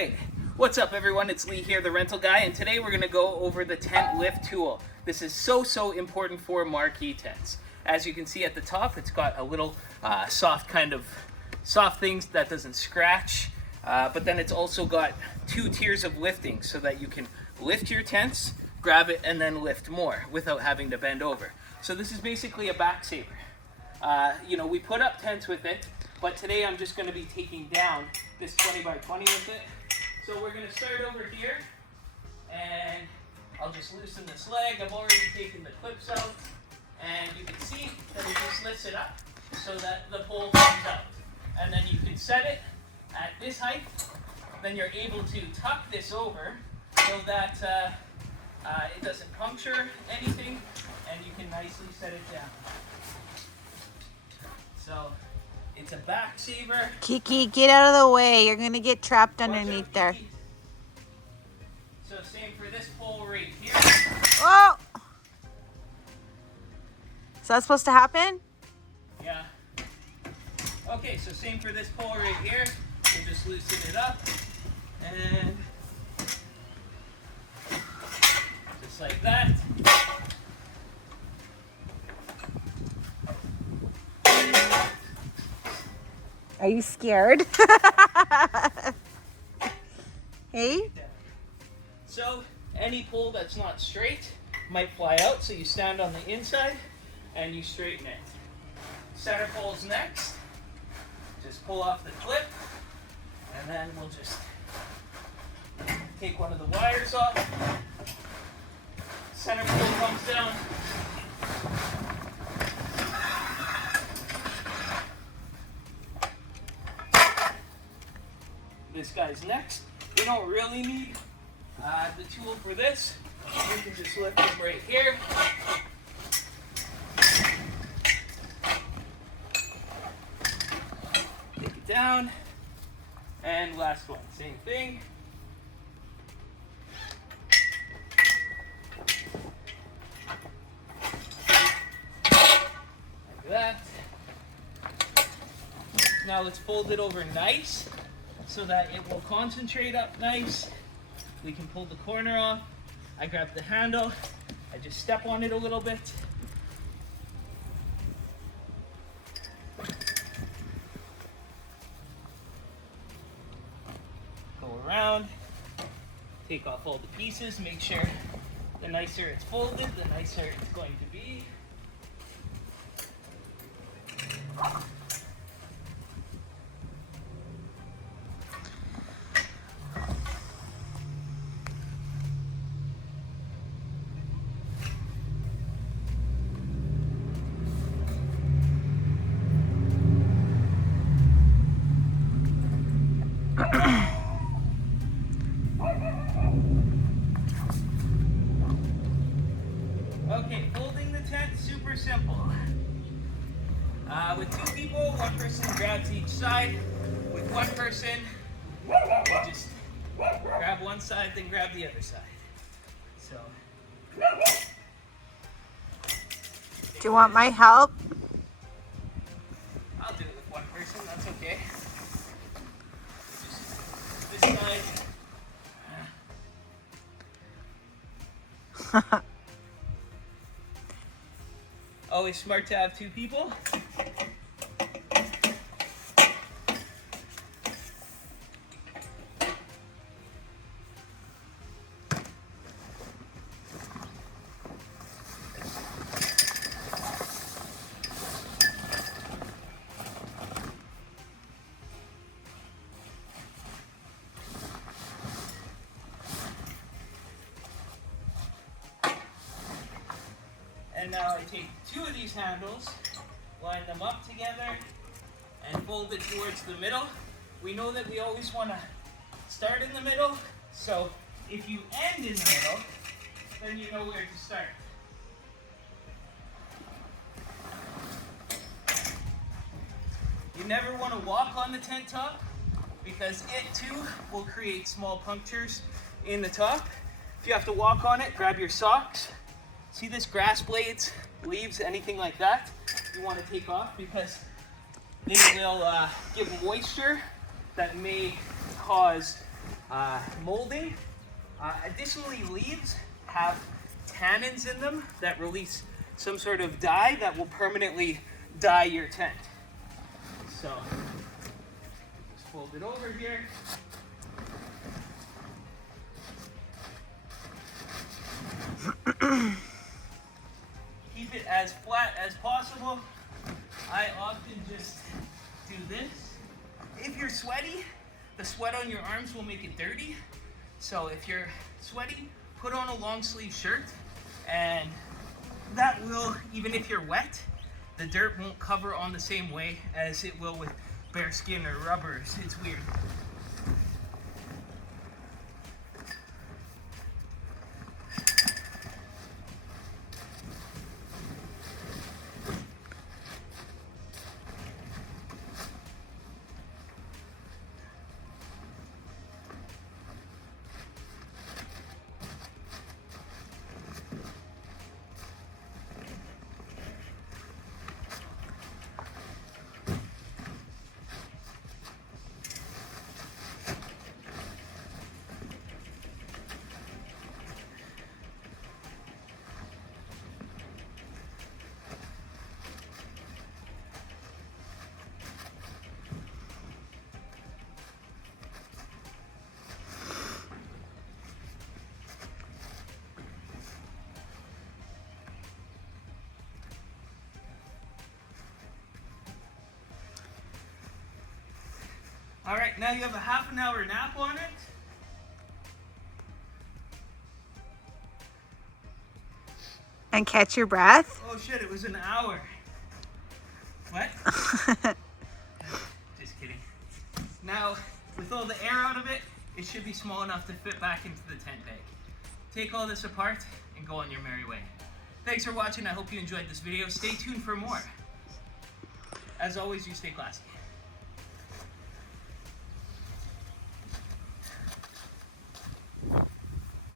right, what's up everyone? It's Lee here, the rental guy, and today we're going to go over the tent lift tool. This is so important for marquee tents. As you can see at the top, it's got a little soft things that doesn't scratch, but then it's also got 2 tiers of lifting so that you can lift your tents, grab it, and then lift more without having to bend over. So this is basically a back saver. We put up tents with it, but today I'm just going to be taking down this 20 by 20 with it. So we're going to start over here, and I'll just loosen this leg. I've already taken the clips out, and you can see that it just lifts it up so that the pole comes out. And then you can set it at this height. Then you're able to tuck this over so that it doesn't puncture anything, and you can nicely set it down. So it's a back saver. Kiki, get out of the way. You're going to get trapped underneath there. So same for this pole right here. Oh! Is that supposed to happen? Yeah. Okay, so same for this pole right here. We'll just loosen it up. And just like that. Are you scared? Hey? So any pole that's not straight might fly out, so you stand on the inside and you straighten it. Center pole's next. Just pull off the clip, and then we'll just take one of the wires off. Center pole comes down. This guy's next. We don't really need the tool for this. We can just lift him right here. Take it down. And last one, same thing. Like that. Now let's fold it over nice, so that it will concentrate up nice. We can pull the corner off. I grab the handle. I just step on it a little bit. Go around. Take off all the pieces. Make sure the nicer it's folded, the nicer it's going to be. Okay, folding the tent, super simple. With 2 people, 1 person grabs each side. With 1 person, you just grab one side, then grab the other side. So. Do you want my help? I'll do it with 1 person, that's okay. Just this side. Always smart to have 2 people. And now I take 2 of these handles, line them up together, and fold it towards the middle. We know that we always want to start in the middle, so if you end in the middle, then you know where to start. You never want to walk on the tent top, because it too will create small punctures in the top. If you have to walk on it, grab your socks. See this grass blades, leaves, anything like that, you want to take off because they will give moisture that may cause molding. Additionally, leaves have tannins in them that release some sort of dye that will permanently dye your tent. So, just fold it over here. Keep it as flat as possible. I often just do this. If you're sweaty, the sweat on your arms will make it dirty. So if you're sweaty, put on a long sleeve shirt, and that will, even if you're wet, the dirt won't cover on the same way as it will with bare skin or rubbers. It's weird. All right, now you have a half an hour nap on it. And catch your breath. Oh shit, it was an hour. What? Just kidding. Now, with all the air out of it, it should be small enough to fit back into the tent bag. Take all this apart and go on your merry way. Thanks for watching. I hope you enjoyed this video. Stay tuned for more. As always, you stay classy.